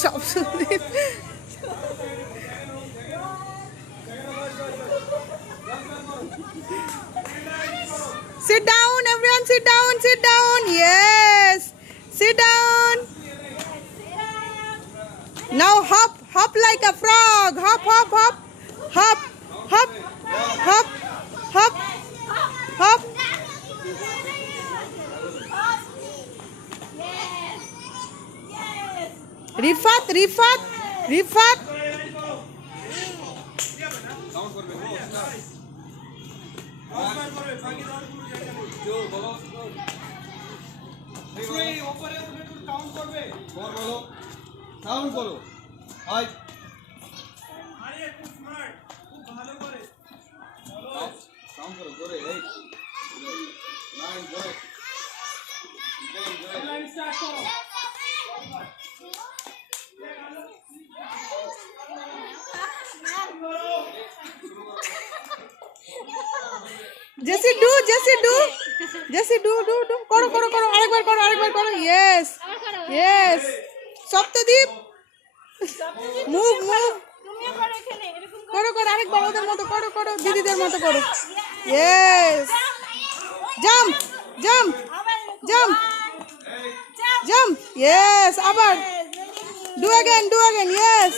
Shabsuddin. Sit down, everyone. Sit down. Sit down. Yes. Sit down. Now hop, hop like a frog. Hop, hop, hop, hop, hop, hop, hop, hop. Rifat, Rifat, Rifat. Sound করো high sound করো জোরে এই line জোরে line start করো Jesse do, Jesse do, Jesse do. Koro, koro, koro. Arekbar koro. Yes, yes. Saptadeep. Move, move. Koro, koro. Arekbar ওদের মতো করো, করো। দিদিদের মতো করো। Yes. Jump, jump, jump, jump. Yes. আবার. Do again. Yes.